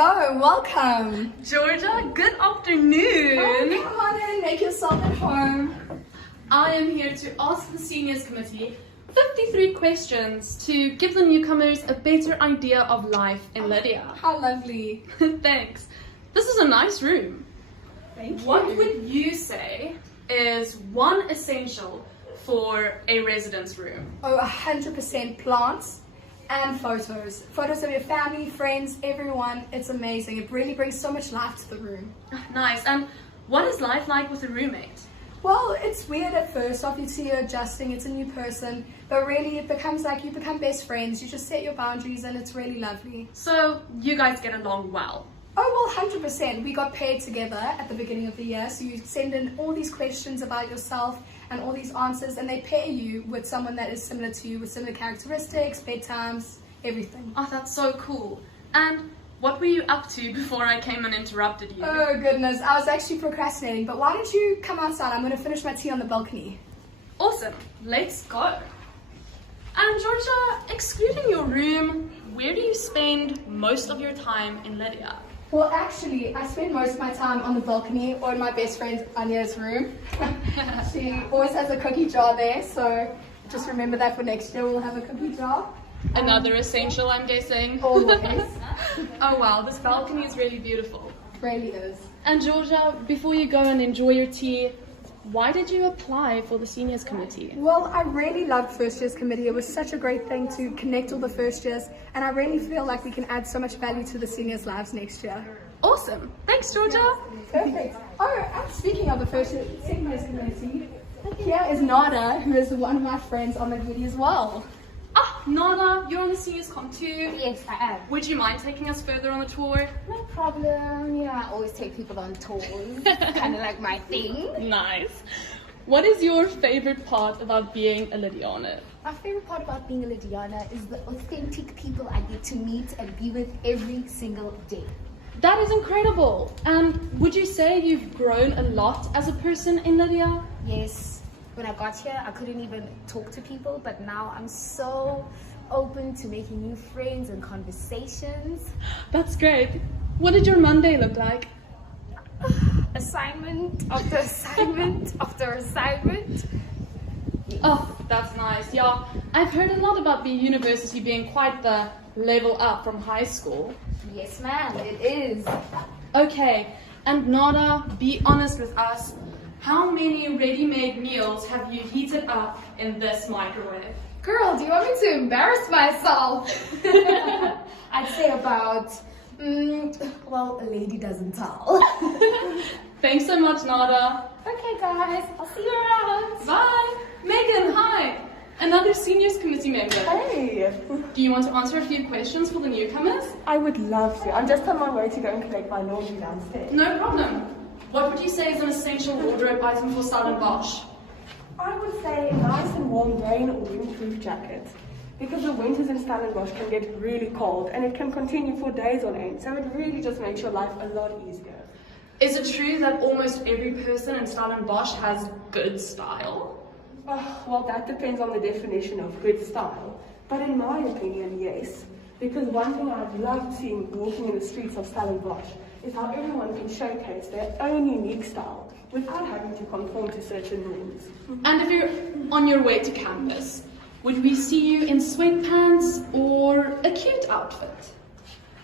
Hello, welcome. Georgia, good afternoon. Oh, come on in, make yourself at home. I am here to ask the Seniors Committee 53 questions to give the newcomers a better idea of life in Lydia. How lovely. Thanks. This is a nice room. Thank you. What would you say is one essential for a residence room? Oh, 100% plants and photos. Photos of your family, friends, everyone. It's amazing. It really brings so much life to the room. Nice. And what is life like with a roommate? Well, it's weird at first. Obviously, you're adjusting. It's a new person. But really, it becomes like you become best friends. You just set your boundaries and it's really lovely. So you guys get along well? Oh, well, 100%. We got paired together at the beginning of the year. So you send in all these questions about yourself and all these answers, and they pair you with someone that is similar to you with similar characteristics, bedtimes, everything. Oh, that's so cool. And what were you up to before I came and interrupted you? Oh, goodness. I was actually procrastinating, but why don't you come outside? I'm going to finish my tea on the balcony. Awesome. Let's go. And Georgia, excluding your room, where do you spend most of your time in Lydia? Well, actually, I spend most of my time on the balcony or in my best friend Anya's room. She always has a cookie jar there, so just remember that for next year. We'll have a cookie jar. Another essential, I'm guessing. Always. Oh wow, this balcony is really beautiful. It really is. And Georgia, before you go and enjoy your tea, why did you apply for the Seniors Committee? Well, I really loved First Years Committee. It was such a great thing to connect all the first years, and I really feel like we can add so much value to the seniors' lives next year. Awesome. Thanks, Georgia. Perfect. Oh, and speaking of the Second Years Committee, here is Nada, who is one of my friends on the committee as well. Ah, Nada, you're on the Seniors Com too. Yes, I am. Would you mind taking us further on the tour? No problem. You know, I always take people on tours. It's kind of like my thing. Nice. What is your favorite part about being a Lydiana? My favorite part about being a Lydiana is the authentic people I get to meet and be with every single day. That is incredible. And would you say you've grown a lot as a person in Lydia? Yes. When I got here, I couldn't even talk to people, but now I'm so open to making new friends and conversations. That's great. What did your Monday look like? Assignment after assignment after assignment. Yes. Oh, that's nice. Yeah, I've heard a lot about the university being quite the level up from high school. Yes, ma'am, it is. Okay, and Nada, be honest with us. How many ready-made meals have you heated up in this microwave? Girl, do you want me to embarrass myself? I'd say about, well, a lady doesn't tell. Thanks so much, Nada. Okay, guys, I'll see you around. Bye. Megan, hi. Another Seniors Committee member. Hey! Do you want to answer a few questions for the newcomers? I would love to. I'm just on my way to go and collect my laundry downstairs. No problem. What would you say is an essential wardrobe item for Salon Bosch? I would say a nice and warm rain or windproof jacket. Because the winters in Stellenbosch can get really cold and it can continue for days on end. So it really just makes your life a lot easier. Is it true that almost every person in Stellenbosch has good style? Oh, well, that depends on the definition of good style. But in my opinion, yes. Because one thing I've loved seeing walking in the streets of Stellenbosch is how everyone can showcase their own unique style without having to conform to certain norms. And if you're on your way to campus, would we see you in sweatpants or a cute outfit?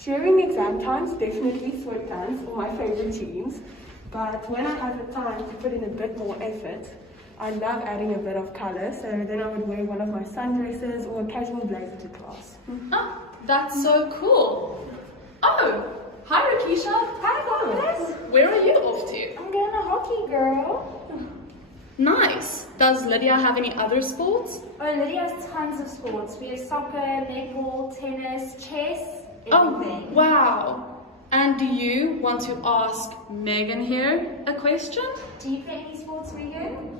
During exam times, definitely sweatpants or my favorite jeans. But when I have the time to put in a bit more effort, I love adding a bit of colour, so then I would wear one of my sundresses or a casual blazer to class. Oh, that's so cool. Oh, hi Rakisha. Hi, guys. Where are you off to? I'm going to hockey, girl. Nice. Does Lydia have any other sports? Oh, Lydia has tons of sports. We have soccer, netball, tennis, chess, Oh, everything. wow. And do you want to ask Megan here a question? Do you play any sports, Megan?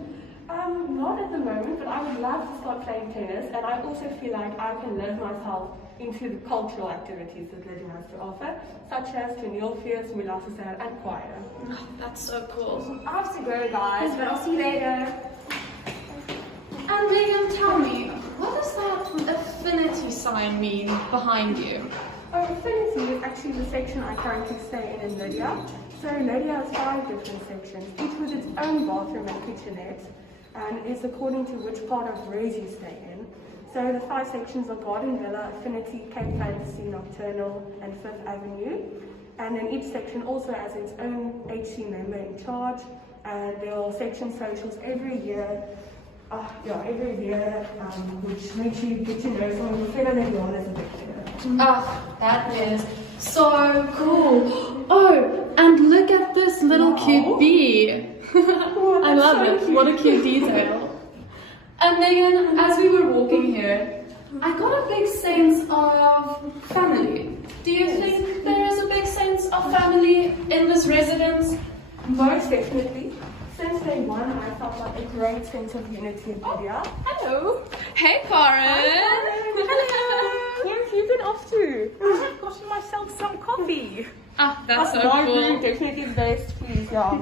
Not at the moment, but I would love to start playing tennis, and I also feel like I can live myself into the cultural activities that Lydia has to offer, such as Toneel-fees, Mulasasar, and choir. Oh, that's so cool. I have to go, guys, but I'll see you later. And Megan, tell me, what does that affinity sign mean behind you? Affinity is actually the section I currently stay in Lydia. So Lydia has 5 different sections, each with its own bathroom and kitchenette, and it's according to which part of Rose you stay in. So the 5 sections are Garden Villa, Affinity, Cape Fantasy, Nocturnal, and 5th Avenue. And then each section also has its own HC member in charge, and there are section socials every year. Which makes you get to know some of the fellow Lydianas a bit better. That is so cool. Oh, and look at this little cute bee. I love it. Cute. What a cute detail. And Megan, as we were walking here, I got a big sense of family. Do you think there is a big sense of family in this residence? Most definitely. Since day one, I felt like a great sense of unity in Lydia. Hello. Hey, Karen. Hello. Where have you been off to? I've gotten myself some coffee. That's so my cool. room definitely the best, please, yeah.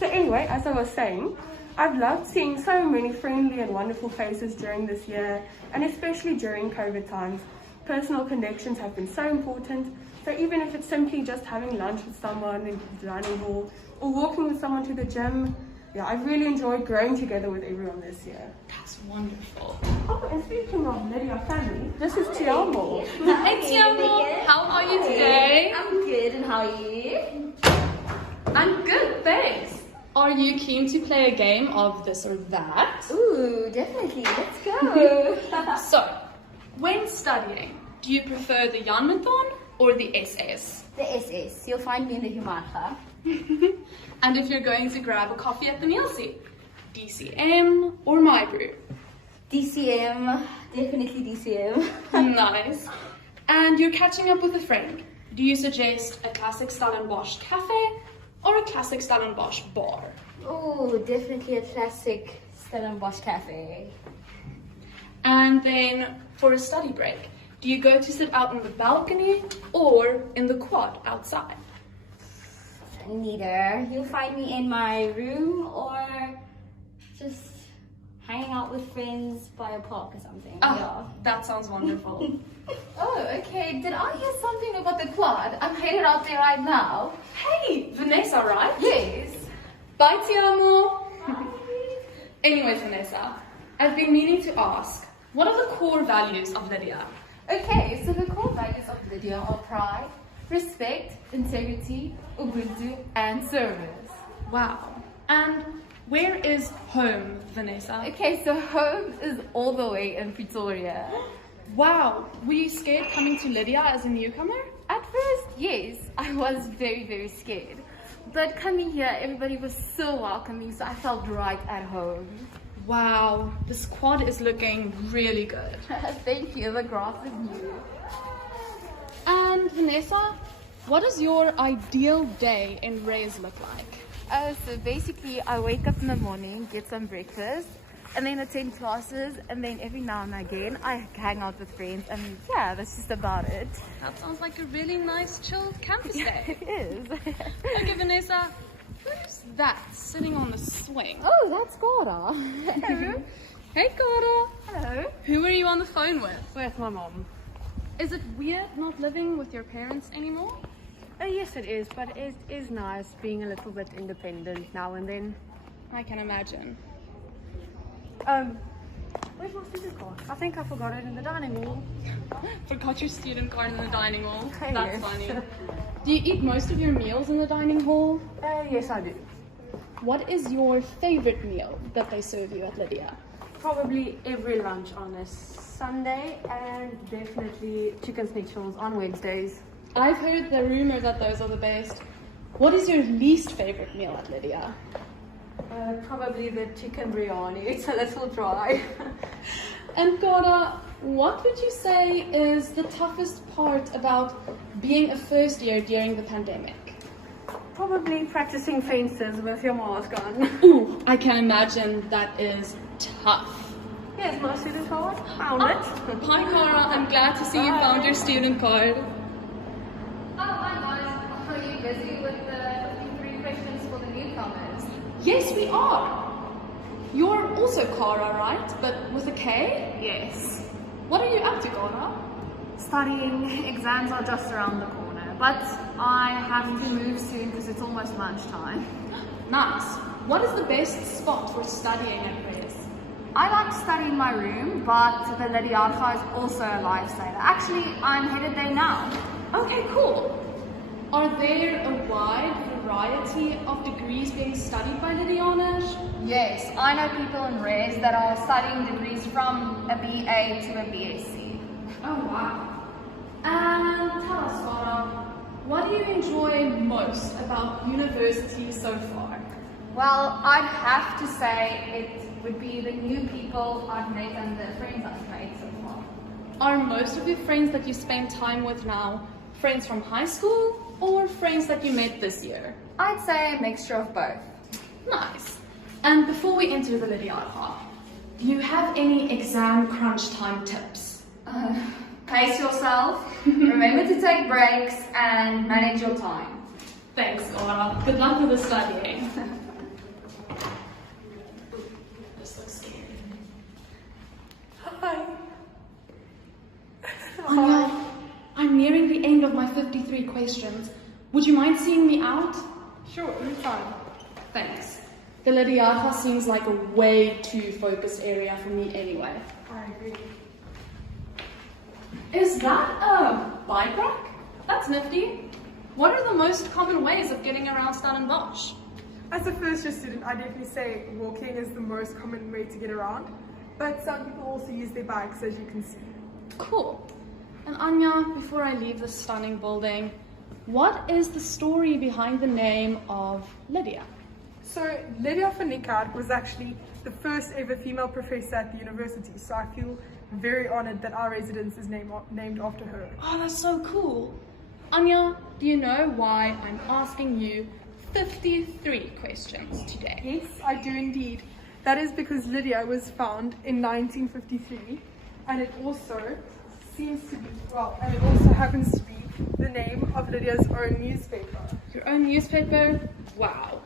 So anyway, as I was saying, I've loved seeing so many friendly and wonderful faces during this year, and especially during COVID times. Personal connections have been so important, so even if it's simply just having lunch with someone in the dining hall, or walking with someone to the gym, yeah, I've really enjoyed growing together with everyone this year. That's wonderful. Oh, and speaking of Lydia family, this is Tiamo. Hey, Tiamo. How are you today? I'm good, and how are you? I'm good, thanks. Are you keen to play a game of this or that? Ooh, definitely. Let's go. So, when studying, do you prefer the Janmathon or the SS? The SS. You'll find me in the Humarcha. And if you're going to grab a coffee at the meal seat, DCM or My Brew? DCM. Definitely DCM. Nice. And you're catching up with a friend. Do you suggest a classic Salon Bosch cafe or a classic Salon Bosch bar? Ooh, definitely a classic Stellenbosch cafe. And then for a study break, do you go to sit out on the balcony or in the quad outside? Neither. You'll find me in my room or just hanging out with friends by a park or something. Yeah. That sounds wonderful. Oh, okay. Did I hear something about the quad? I'm headed out there right now. Hey, Vanessa, right? Yes. Bye, Tiamo. Anyway, Vanessa, I've been meaning to ask, what are the core values of Lydia? Okay, so the core values of Lydia are pride, respect, integrity, ubuntu, and service. Wow. And where is home, Vanessa? Okay, so home is all the way in Pretoria. Wow. Were you scared coming to Lydia as a newcomer? At first, yes, I was very, very scared. But coming here, everybody was so welcoming, so I felt right at home. Wow, this quad is looking really good. Thank you, the grass is new. And Vanessa, what does your ideal day in Rays look like? So basically, I wake up in the morning, get some breakfast, and then attend classes, and then every now and again, I hang out with friends, and yeah, that's just about it. That sounds like a really nice, chill campus day. It is. Okay, Vanessa, who's that sitting on the swing? Oh, that's Gora. Hello. Hey, Gora. Hello. Who are you on the phone with? With my mom. Is it weird not living with your parents anymore? Oh yes it is, but it is nice being a little bit independent now and then. I can imagine. Where's my student card? I think I forgot it in the dining hall. Forgot your student card in the dining hall. Hey, That's yes. funny. Do you eat most of your meals in the dining hall? Yes I do. What is your favorite meal that they serve you at Lydia? Probably every lunch on a Sunday and definitely chicken schnitzels on Wednesdays. I've heard the rumor that those are the best. What is your least favorite meal at Lydia? Probably the chicken biryani. It's a little dry. And Gora, what would you say is the toughest part about being a first year during the pandemic? Probably practicing fences with your mask on. Ooh, I can imagine that is tough. Here's my student card. Found it. Hi Gora, I'm glad to see you found your student card. Oh, hi guys. Are you busy with the 53 questions for the newcomers? Yes, we are. You're also Cara, right? But with a K? Yes. What are you up to, Gora? studying. Exams are just around the corner, but I have to move soon because it's almost lunchtime. Nice. What is the best spot for studying at Reyes? I like to study in my room, but the Lydia is also a lifesaver. Actually, I'm headed there now. Okay, cool. Are there a wide variety of degrees being studied by Lydianas? Yes, I know people in Reyes that are studying degrees from a BA to a BSc. Oh wow. And tell us, Farah, what do you enjoy most about university so far? Well, I'd have to say it would be the new people I've met and the friends I've made so far. Are most of your friends that you spend time with now friends from high school or friends that you met this year? I'd say a mixture of both. Nice. And before we enter the Lydia, do you have any exam crunch time tips? Pace yourself, remember to take breaks, and manage your time. Thanks, Aura. Good luck with the studying. This looks scary. Hi. Anya, I'm nearing the end of my 53 questions. Would you mind seeing me out? Sure, anytime. Thanks. The Lydia seems like a way too focused area for me anyway. I agree. Is that a bike rack? That's nifty. What are the most common ways of getting around Salon Bosch? As a first year student, I definitely say walking is the most common way to get around, but some people also use their bikes, as you can see. Cool. And Anya, before I leave this stunning building, what is the story behind the name of Lydia? So Lydia van Nickard was actually the first ever female professor at the university, so I feel very honored that our residence is named after her. Oh, that's so cool. Anya, do you know why I'm asking you 53 questions today? Yes, I do indeed. That is because Lydia was found in 1953, and it also seems to be, and it also happens to be the name of Lydia's own newspaper. Your own newspaper? Wow.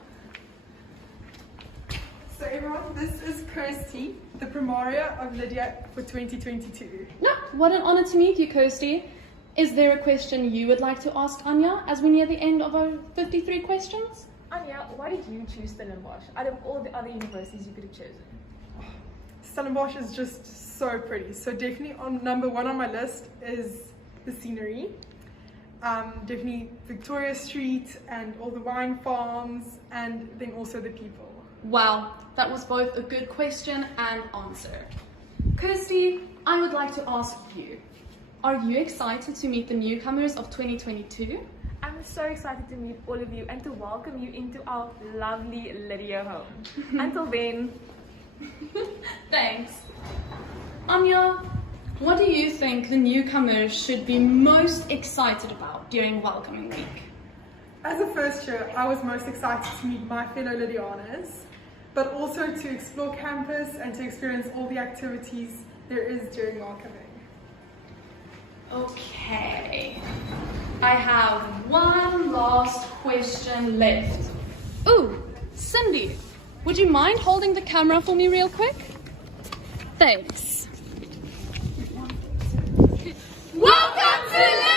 So everyone, this is Kirsty, the Primaria of Lydia for 2022. No, what an honor to meet you, Kirsty. Is there a question you would like to ask Anya as we near the end of our 53 questions? Anya, why did you choose Stellenbosch out of all the other universities you could have chosen? Stellenbosch is just so pretty. So definitely on number one on my list is the scenery. Definitely Victoria Street and all the wine farms, and then also the people. Wow, that was both a good question and answer. Kirsty, I would like to ask you, are you excited to meet the newcomers of 2022? I'm so excited to meet all of you and to welcome you into our lovely Lydia home. Until then. Thanks. Anya, what do you think the newcomers should be most excited about during welcoming week? As a first year, I was most excited to meet my fellow Lydianas, but also to explore campus and to experience all the activities there is during welcoming. Okay, I have one last question left. Ooh, Cindy, would you mind holding the camera for me real quick? Thanks. Welcome to